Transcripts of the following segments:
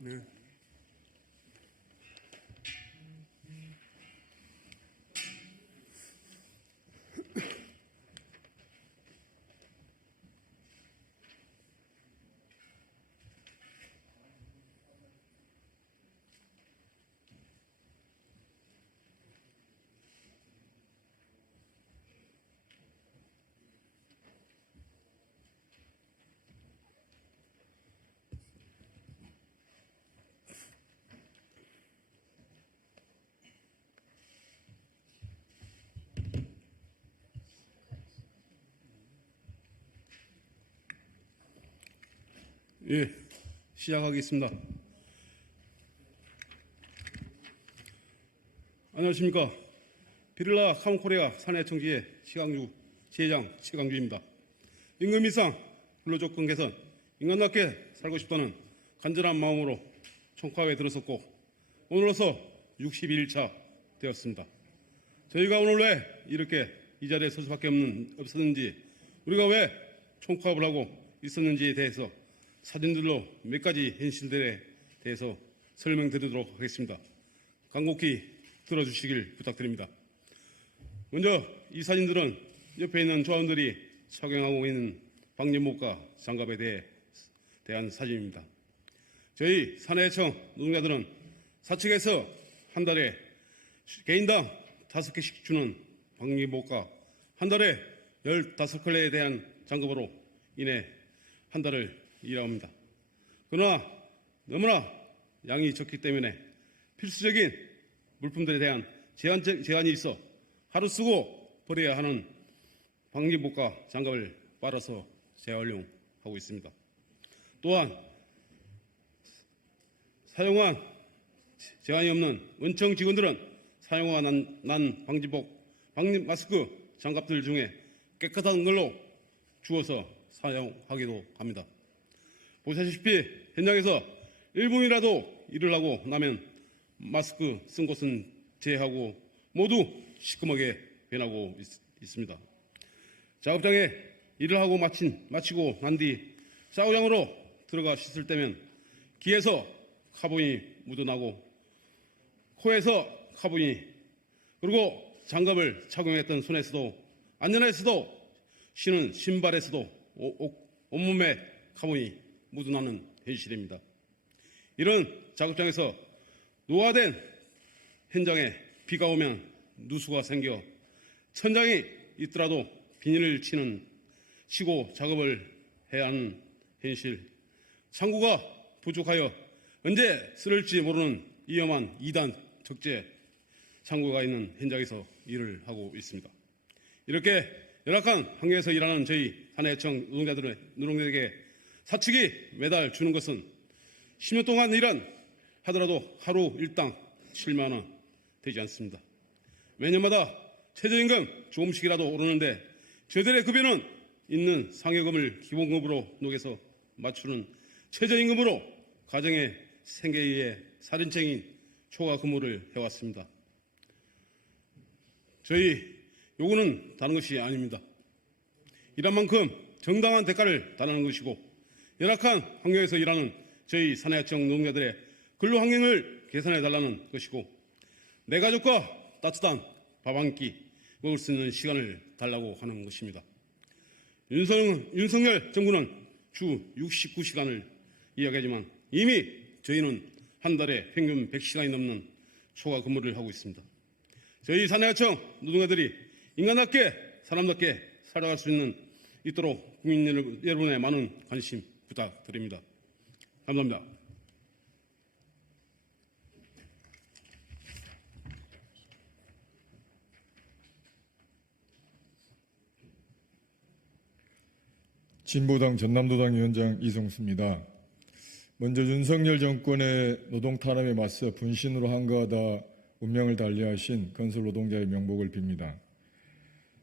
네. 예, 시작하겠습니다. 안녕하십니까. 비를라 카몬코리아 사내청지의 최강주 지회장 최강주입니다. 임금 인상, 근로조건 개선, 인간답게 살고 싶다는 간절한 마음으로 총파업에 들어섰고 오늘로서 62일차 되었습니다. 저희가 오늘 왜 이렇게 이 자리에 설 수밖에 없었는지, 우리가 왜 총파업을 하고 있었는지에 대해서 사진들로 몇 가지 현실들에 대해서 설명드리도록 하겠습니다. 간곡히 들어주시길 부탁드립니다. 먼저 이 사진들은 옆에 있는 조합원들이 착용하고 있는 방진목과 장갑에 대한 사진입니다. 저희 사내청 노동자들은 사측에서 한 달에 개인당 5개씩 주는 방진목과 한 달에 15컬레에 대한 장갑으로 인해 한 달을 일합니다. 그러나 너무나 양이 적기 때문에 필수적인 물품들에 대한 제한이 있어 하루 쓰고 버려야 하는 방진복과 장갑을 빨아서 재활용하고 있습니다. 또한 사용한 제한이 없는 원청 직원들은 사용한 난 방진 마스크, 장갑들 중에 깨끗한 걸로 주워서 사용하기도 합니다. 보시다시피 현장에서 1분이라도 일을 하고 나면 마스크 쓴 곳은 제하고 모두 시커멓게 변하고 있습니다. 작업장에 일을 하고 마치고 난 뒤 샤워장으로 들어가 씻을 때면 귀에서 카본이 묻어나고 코에서 카본이, 그리고 장갑을 착용했던 손에서도 안전에서도 신은 신발에서도 온몸에 카본이 묻어나는 현실입니다. 이런 작업장에서 노화된 현장에 비가 오면 누수가 생겨 천장이 있더라도 비닐을 치고 작업을 해야 하는 현실, 창구가 부족하여 언제 쓰러질지 모르는 위험한 2단 적재 창구가 있는 현장에서 일을 하고 있습니다. 이렇게 열악한 환경에서 일하는 저희 사내청 노동자들에게 사측이 매달 주는 것은 10년 동안 일한 하더라도 하루 일당 7만 원 되지 않습니다. 매년마다 최저임금 조금씩이라도 오르는데 저들의 급여는 있는 상여금을 기본급으로 녹여서 맞추는 최저임금으로 가정의 생계에 의해 살인쟁인 초과 근무를 해왔습니다. 저희 요구는 다른 것이 아닙니다. 일한 만큼 정당한 대가를 달하는 것이고 열악한 환경에서 일하는 저희 사내청 노동자들의 근로 환경을 개선해달라는 것이고 내 가족과 따뜻한 밥 한 끼 먹을 수 있는 시간을 달라고 하는 것입니다. 윤석열 정부는 주 69시간을 이야기하지만 이미 저희는 한 달에 평균 100시간이 넘는 초과 근무를 하고 있습니다. 저희 사내청 노동자들이 인간답게 사람답게 살아갈 수 있도록 국민 여러분의 많은 관심 부탁드립니다. 감사합니다. 진보당 전남도당 위원장 이성수입니다. 먼저 윤석열 정권의 노동 탄압에 맞서 분신으로 한가하다 운명을 달리하신 건설 노동자의 명복을 빕니다.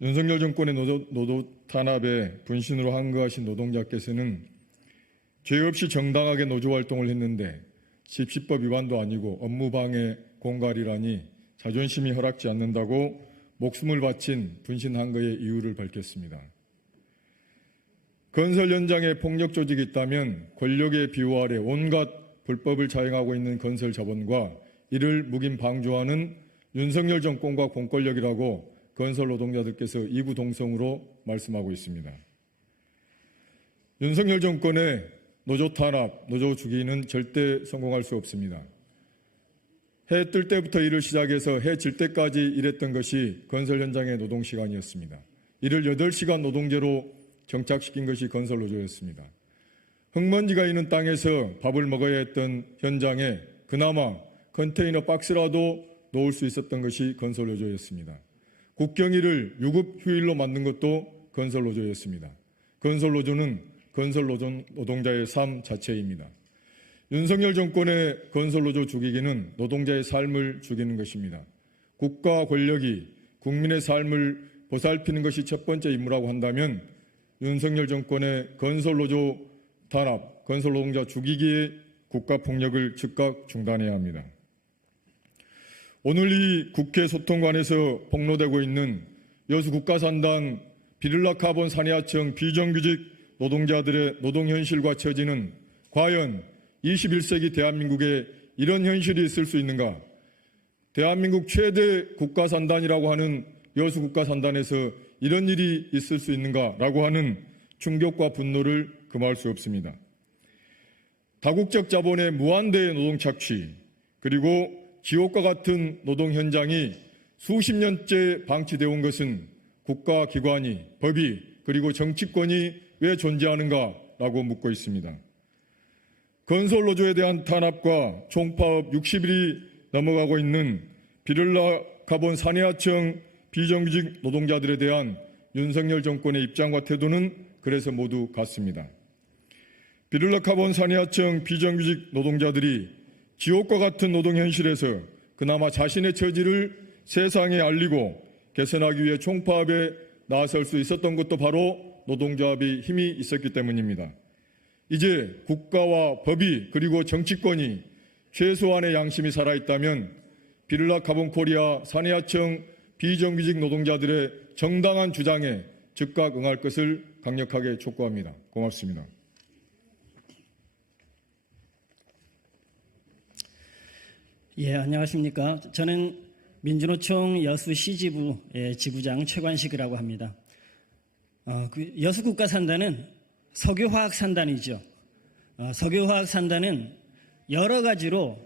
윤석열 정권의 노동 탄압에 분신으로 한가하신 노동자께서는 죄 없이 정당하게 노조활동을 했는데 집시법 위반도 아니고 업무방해 공갈이라니 자존심이 허락지 않는다고 목숨을 바친 분신한 거의 이유를 밝혔습니다. 건설 현장에 폭력 조직이 있다면 권력의 비호 아래 온갖 불법을 자행하고 있는 건설 자본과 이를 묵인 방조하는 윤석열 정권과 공권력이라고 건설 노동자들께서 이구동성으로 말씀하고 있습니다. 윤석열 정권의 노조 탄압, 노조 죽이는 절대 성공할 수 없습니다. 해 뜰 때부터 일을 시작해서 해 질 때까지 일했던 것이 건설 현장의 노동시간이었습니다. 이를 8시간 노동제로 정착시킨 것이 건설 노조였습니다. 흙먼지가 있는 땅에서 밥을 먹어야 했던 현장에 그나마 컨테이너 박스라도 놓을 수 있었던 것이 건설 노조였습니다. 국경일을 유급 휴일로 만든 것도 건설 노조였습니다. 건설 노조는 건설 노동자의 삶 자체입니다. 윤석열 정권의 건설 노조 죽이기는 노동자의 삶을 죽이는 것입니다. 국가 권력이 국민의 삶을 보살피는 것이 첫 번째 임무라고 한다면 윤석열 정권의 건설 노조 탄압, 건설 노동자 죽이기의 국가 폭력을 즉각 중단해야 합니다. 오늘 이 국회 소통관에서 폭로되고 있는 여수 국가산단 비를라 카본 산해하청 비정규직 노동자들의 노동 현실과 처지는 과연 21세기 대한민국에 이런 현실이 있을 수 있는가? 대한민국 최대 국가산단이라고 하는 여수 국가산단에서 이런 일이 있을 수 있는가라고 하는 충격과 분노를 금할 수 없습니다. 다국적 자본의 무한대의 노동 착취, 그리고 지옥과 같은 노동 현장이 수십 년째 방치되어 온 것은 국가기관이, 법이, 그리고 정치권이 왜 존재하는가라고 묻고 있습니다. 건설 노조에 대한 탄압과 총파업 60일이 넘어가고 있는 비를라 카본 산해하청 비정규직 노동자들에 대한 윤석열 정권의 입장과 태도는 그래서 모두 같습니다. 비를라 카본 산해하청 비정규직 노동자들이 지옥과 같은 노동 현실에서 그나마 자신의 처지를 세상에 알리고 개선하기 위해 총파업에 나설 수 있었던 것도 바로 노동조합의 힘이 있었기 때문입니다. 이제 국가와 법이 그리고 정치권이 최소한의 양심이 살아있다면 비를라 카본 코리아 산해하청 비정규직 노동자들의 정당한 주장에 즉각 응할 것을 강력하게 촉구합니다. 고맙습니다. 예, 안녕하십니까. 저는 민주노총 여수시지부 지부장 최관식이라고 합니다. 여수국가산단은 석유화학산단이죠. 석유화학산단은 여러 가지로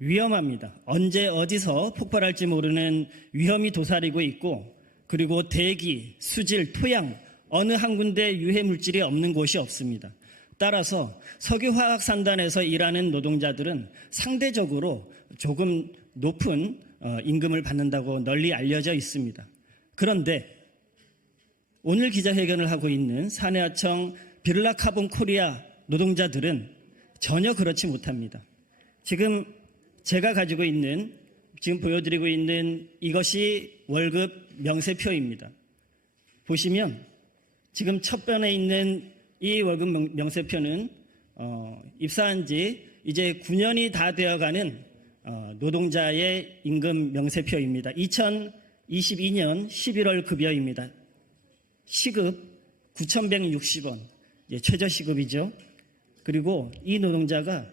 위험합니다. 언제 어디서 폭발할지 모르는 위험이 도사리고 있고, 그리고 대기, 수질, 토양 어느 한 군데 유해 물질이 없는 곳이 없습니다. 따라서 석유화학산단에서 일하는 노동자들은 상대적으로 조금 높은 임금을 받는다고 널리 알려져 있습니다. 그런데 오늘 기자회견을 하고 있는 산해하청 비를라 카본 코리아 노동자들은 전혀 그렇지 못합니다. 지금 제가 가지고 있는, 지금 보여드리고 있는 이것이 월급 명세표입니다. 보시면 지금 첫 변에 있는 이 월급 명세표는 입사한 지 이제 9년이 다 되어가는 노동자의 임금 명세표입니다. 2022년 11월 급여입니다. 시급 9,160원, 최저시급이죠. 그리고 이 노동자가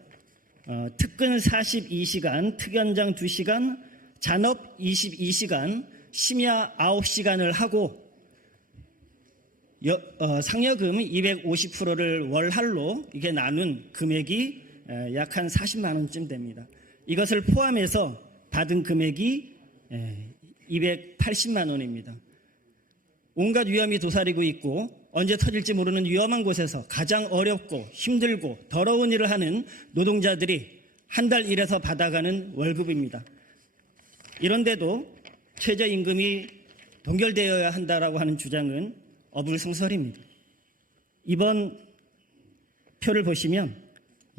특근 42시간, 특연장 2시간, 잔업 22시간, 심야 9시간을 하고 상여금 250%를 월할로 이게 나눈 금액이 약 한 40만 원쯤 됩니다. 이것을 포함해서 받은 금액이 280만 원입니다. 온갖 위험이 도사리고 있고 언제 터질지 모르는 위험한 곳에서 가장 어렵고 힘들고 더러운 일을 하는 노동자들이 한 달 일해서 받아가는 월급입니다. 이런데도 최저임금이 동결되어야 한다라고 하는 주장은 어불성설입니다. 이번 표를 보시면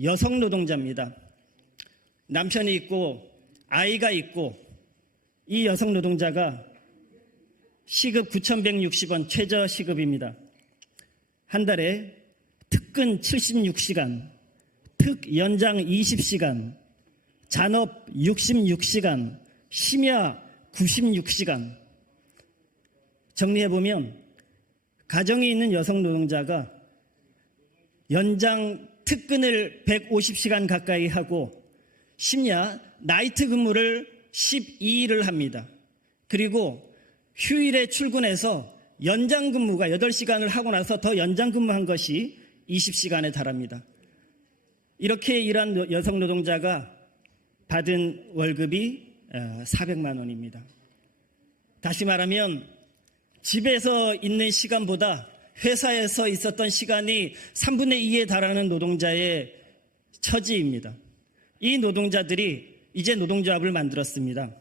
여성 노동자입니다. 남편이 있고 아이가 있고 이 여성 노동자가 시급 9,160원 최저시급입니다. 한 달에 특근 76시간, 특연장 20시간, 잔업 66시간, 심야 96시간. 정리해보면 가정에 있는 여성 노동자가 연장 특근을 150시간 가까이 하고 심야 나이트 근무를 12일을 합니다. 그리고 휴일에 출근해서 연장 근무가 8시간을 하고 나서 더 연장 근무한 것이 20시간에 달합니다. 이렇게 일한 여성 노동자가 받은 월급이 400만 원입니다. 다시 말하면 집에서 있는 시간보다 회사에서 있었던 시간이 3분의 2에 달하는 노동자의 처지입니다. 이 노동자들이 이제 노동조합을 만들었습니다.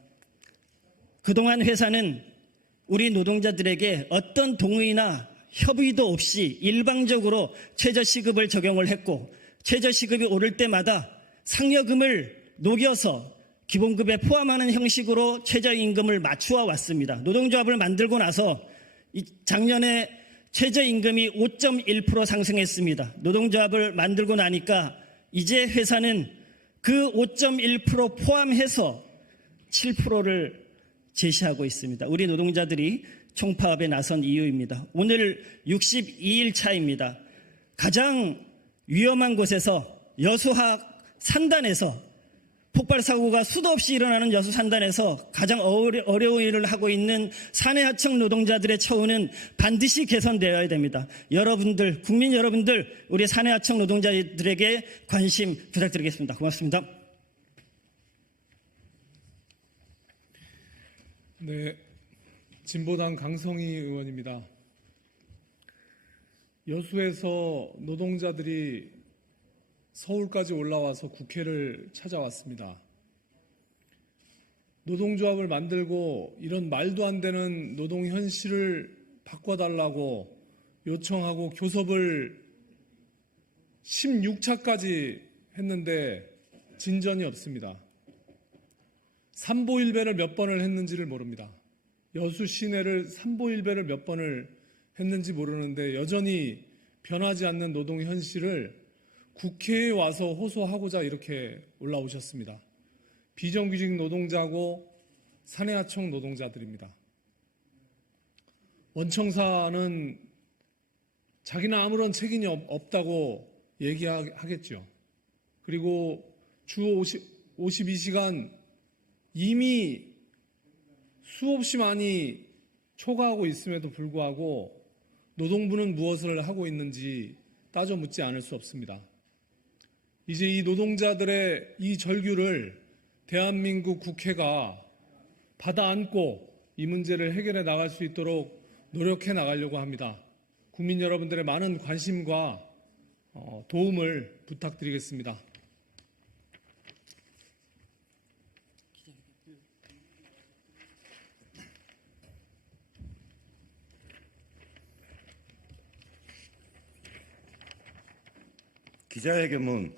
그동안 회사는 우리 노동자들에게 어떤 동의나 협의도 없이 일방적으로 최저시급을 적용을 했고 최저시급이 오를 때마다 상여금을 녹여서 기본급에 포함하는 형식으로 최저임금을 맞추어 왔습니다. 노동조합을 만들고 나서 작년에 최저임금이 5.1% 상승했습니다. 노동조합을 만들고 나니까 이제 회사는 그 5.1% 포함해서 7%를 제시하고 있습니다. 우리 노동자들이 총파업에 나선 이유입니다. 오늘 62일 차입니다. 가장 위험한 곳에서 여수학 산단에서 폭발 사고가 수도 없이 일어나는 여수 산단에서 가장 어려운 일을 하고 있는 사내하청 노동자들의 처우는 반드시 개선되어야 됩니다. 여러분들, 국민 여러분들, 우리 사내하청 노동자들에게 관심 부탁드리겠습니다. 고맙습니다. 네, 진보당 강성희 의원입니다. 여수에서 노동자들이 서울까지 올라와서 국회를 찾아왔습니다. 노동조합을 만들고 이런 말도 안 되는 노동 현실을 바꿔달라고 요청하고 교섭을 16차까지 했는데 진전이 없습니다. 삼보일배를 몇 번을 했는지를 모릅니다. 여수 시내를 삼보일배를 몇 번을 했는지 모르는데 여전히 변하지 않는 노동 현실을 국회에 와서 호소하고자 이렇게 올라오셨습니다. 비정규직 노동자고 사내하청 노동자들입니다. 원청사는 자기는 아무런 책임이 없다고 얘기하겠죠. 그리고 주 52시간 이미 수없이 많이 초과하고 있음에도 불구하고 노동부는 무엇을 하고 있는지 따져 묻지 않을 수 없습니다. 이제 이 노동자들의 이 절규를 대한민국 국회가 받아 안고 이 문제를 해결해 나갈 수 있도록 노력해 나가려고 합니다. 국민 여러분들의 많은 관심과 도움을 부탁드리겠습니다. 기자회견문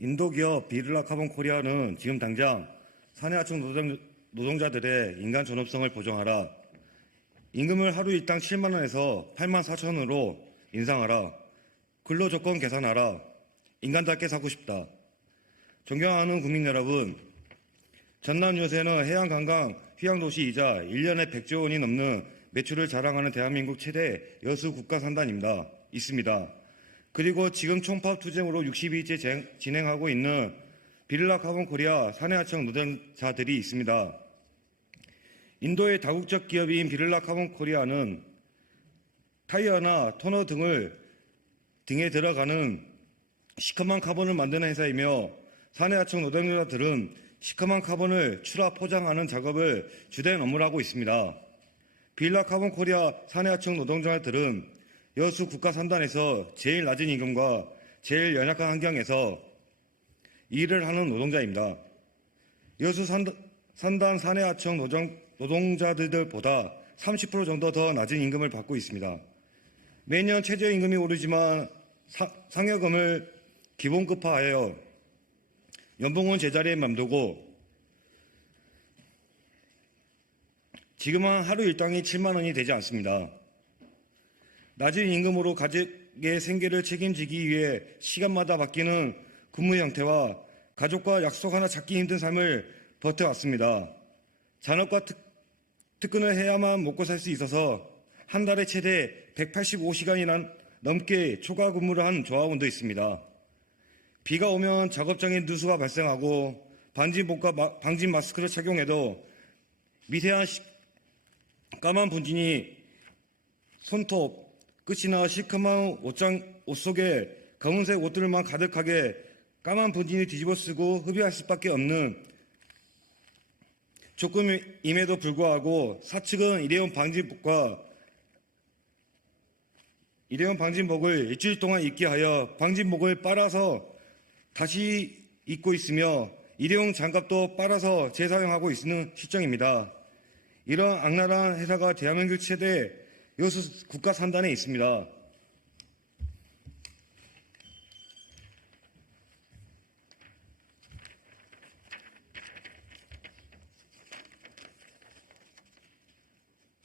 인도기업 비를라카본 코리아는 지금 당장 사내하청 노동자들의 인간 존엄성을 보장하라. 임금을 하루 일당 7만 원에서 8만 4천 원으로 인상하라. 근로조건 개선하라. 인간답게 살고 싶다. 존경하는 국민 여러분, 전남 여수에는 해양관광 휴양도시이자 1년에 100조 원이 넘는 매출을 자랑하는 대한민국 최대 여수 국가산단입니다. 있습니다. 그리고 지금 총파업 투쟁으로 62일째 진행하고 있는 비를라카본 코리아 사내하청 노동자들이 있습니다. 인도의 다국적 기업인 비를라카본 코리아는 타이어나 토너 등에 들어가는 시커먼 카본을 만드는 회사이며 사내하청 노동자들은 시커먼 카본을 출하 포장하는 작업을 주된 업무로 하고 있습니다. 비를라카본 코리아 사내하청 노동자들은 여수 국가산단에서 제일 낮은 임금과 제일 연약한 환경에서 일을 하는 노동자입니다. 여수 산단 사내하청 노동자들보다 30% 정도 더 낮은 임금을 받고 있습니다. 매년 최저임금이 오르지만 상여금을 기본급화하여 연봉은 제자리에 맘두고 지금은 하루 일당이 7만 원이 되지 않습니다. 낮은 임금으로 가족의 생계를 책임지기 위해 시간마다 바뀌는 근무 형태와 가족과 약속 하나 찾기 힘든 삶을 버텨왔습니다. 잔업과 특근을 해야만 먹고 살 수 있어서 한 달에 최대 185시간이라는 넘게 초과 근무를 한 조합원도 있습니다. 비가 오면 작업장에 누수가 발생하고 방진 마스크를 착용해도 미세한 까만 분진이 손톱, 끝이나 시커먼 옷 속에 검은색 옷들만 가득하게 까만 분진이 뒤집어 쓰고 흡입할 수밖에 없는 조건임에도 불구하고 사측은 일회용 방진복을 일주일 동안 입게 하여 방진복을 빨아서 다시 입고 있으며 일회용 장갑도 빨아서 재사용하고 있는 실정입니다. 이런 악랄한 회사가 대한민국 최대 여수 국가 산단에 있습니다.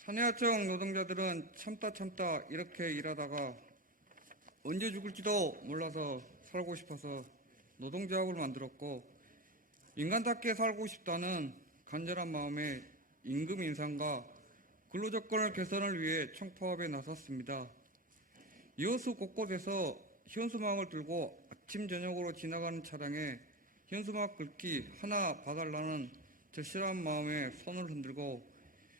산해하청 노동자들은 참다 이렇게 일하다가 언제 죽을지도 몰라서 살고 싶어서 노동조합을 만들었고 인간답게 살고 싶다는 간절한 마음에 임금 인상과 근로조건을 개선을 위해 총파업에 나섰습니다. 여수 곳곳에서 현수막을 들고 아침 저녁으로 지나가는 차량에 현수막 글귀 하나 봐달라는 절실한 마음에 손을 흔들고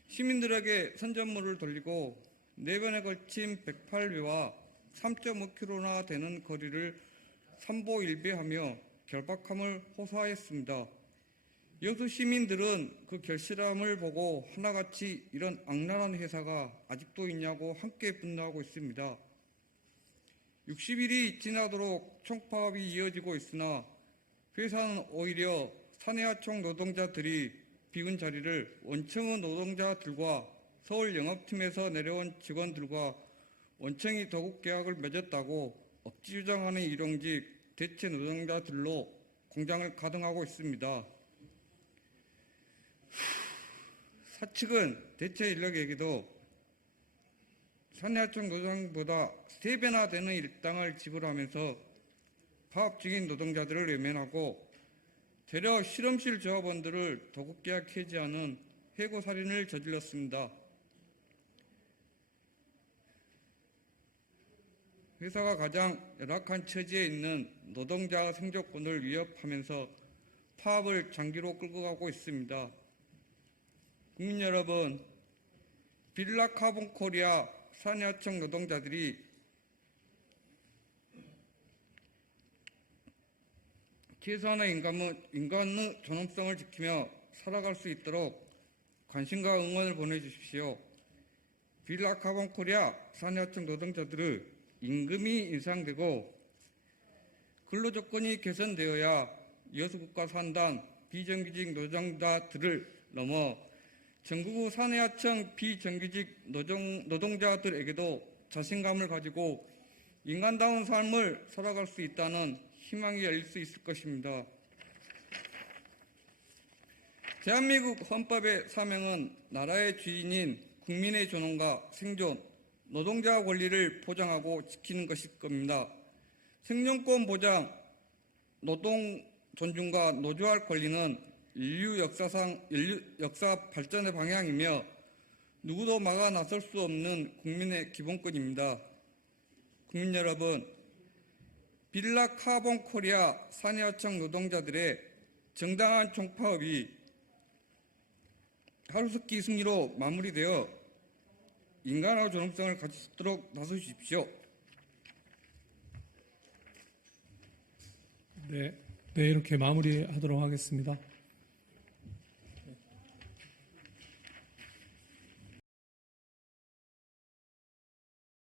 시민들에게 선전물을 돌리고 4번에 걸친 108배와 3.5km나 되는 거리를 삼보일배하며 결박함을 호소하였습니다. 여수 시민들은 그 결실함을 보고 하나같이 이런 악랄한 회사가 아직도 있냐고 함께 분노하고 있습니다. 60일이 지나도록 총파업이 이어지고 있으나 회사는 오히려 산해하청 노동자들이 비운 자리를 원청의 노동자들과 서울영업팀에서 내려온 직원들과 원청이 도급 계약을 맺었다고 억지 주장하는 일용직 대체 노동자들로 공장을 가동하고 있습니다. 사측은 대체 인력에게도 산해하청 노동보다 3배나 되는 일당을 지불하면서 파업 중인 노동자들을 외면하고 되려 실험실 조합원들을 도급계약 해지하는 해고살인을 저질렀습니다. 회사가 가장 열악한 처지에 있는 노동자의 생존권을 위협하면서 파업을 장기로 끌고 가고 있습니다. 국민 여러분, 빌라카본코리아 산해하청 노동자들이 최소한의 인간의 존엄성을 지키며 살아갈 수 있도록 관심과 응원을 보내주십시오. 빌라카본코리아 산해하청 노동자들의 임금이 인상되고 근로조건이 개선되어야 여수국가 산단 비정규직 노동자들을 넘어 전국의 산해하청 비정규직 노동자들에게도 자신감을 가지고 인간다운 삶을 살아갈 수 있다는 희망이 열릴 수 있을 것입니다. 대한민국 헌법의 사명은 나라의 주인인 국민의 존엄과 생존, 노동자 권리를 보장하고 지키는 것일 겁니다. 생존권 보장, 노동 존중과 노조할 권리는 인류 역사 발전의 방향이며 누구도 막아 나설 수 없는 국민의 기본권입니다. 국민 여러분, 빌라카본코리아 산해하청 노동자들의 정당한 총파업이 하루속히 승리로 마무리되어 인간의 존엄성을 갖추도록 나서주십시오. 네, 이렇게 마무리하도록 하겠습니다.